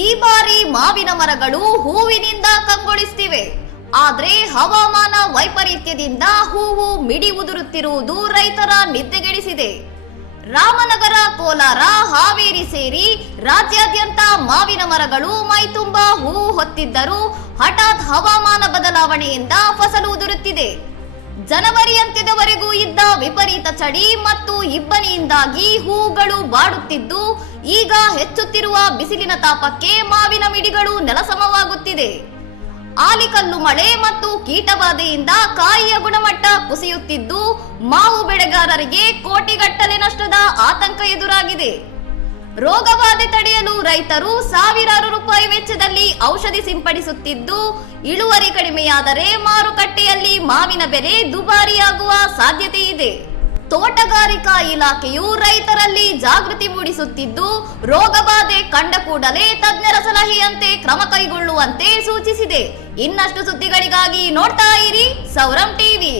ಈ ಬಾರಿ ಮಾವಿನ ಮರಗಳು ಹೂವಿನಿಂದ ಕಂಗೊಳಿಸುತ್ತಿವೆ. ಆದ್ರೆ ಹವಾಮಾನ ವೈಪರೀತ್ಯದಿಂದ ಹೂವು ಮಿಡಿ ಉದುರುತ್ತಿರುವುದು ರೈತರ ನಿದ್ದೆಗೆಡಿಸಿದೆ. ರಾಮನಗರ, ಕೋಲಾರ, ಹಾವೇರಿ ಸೇರಿ ರಾಜ್ಯಾದ್ಯಂತ ಮಾವಿನ ಮರಗಳು ಮೈತುಂಬಾ ಹೂವು ಹೊತ್ತಿದ್ದರೂ ಹಠಾತ್ ಹವಾಮಾನ ಬದಲಾವಣೆಯಿಂದ ಫಸಲು ಉದುರುತ್ತಿದೆ. ಜನವರಿ ಅಂತ್ಯದವರೆಗೂ ಇದ್ದ ವಿಪರೀತ ಚಳಿ ಮತ್ತು ಇಬ್ಬನಿಯಿಂದಾಗಿ ಹೂವುಗಳು ಬಾಡುತ್ತಿದ್ದು, ಈಗ ಹೆಚ್ಚುತ್ತಿರುವ ಬಿಸಿಲಿನ ತಾಪಕ್ಕೆ ಮಾವಿನ ಮಿಡಿಗಳು ನೆಲಸಮವಾಗುತ್ತಿದೆ. ಆಲಿಕಲ್ಲು ಮಳೆ ಮತ್ತು ಕೀಟಬಾಧೆಯಿಂದ ಕಾಯಿಯ ಗುಣಮಟ್ಟ ಕುಸಿಯುತ್ತಿದ್ದು, ಮಾವು ಬೆಳೆಗಾರರಿಗೆ ಕೋಟಿಗಟ್ಟಲೆ ನಷ್ಟದ ಆತಂಕ ಎದುರಾಗಿದೆ. ರೋಗಬಾಧೆ ತಡೆಯಲು ರೈತರು ಸಾವಿರಾರು ರೂಪಾಯಿ ವೆಚ್ಚದಲ್ಲಿ ಔಷಧಿ ಸಿಂಪಡಿಸುತ್ತಿದ್ದು, ಇಳುವರಿ ಕಡಿಮೆಯಾದರೆ ಮಾರುಕಟ್ಟೆಯಲ್ಲಿ ಮಾವಿನ ಬೆಲೆ ದುಬಾರಿಯಾಗುವ ಸಾಧ್ಯತೆ ಇದೆ. ತೋಟಗಾರಿಕಾ ಇಲಾಖೆಯು ರೈತರಲ್ಲಿ ಜಾಗೃತಿ ಮೂಡಿಸುತ್ತಿದ್ದು, ರೋಗಬಾಧೆ ಕಂಡ ಕೂಡಲೇ ತಜ್ಞರ ಸಲಹೆಯಂತೆ ಕ್ರಮ ಕೈಗೊಳ್ಳುವಂತೆ ಸೂಚಿಸಿದೆ. ಇನ್ನಷ್ಟು ಸುದ್ದಿಗಳಿಗಾಗಿ ನೋಡ್ತಾ ಇರಿ ಸೌರಂ ಟಿವಿ.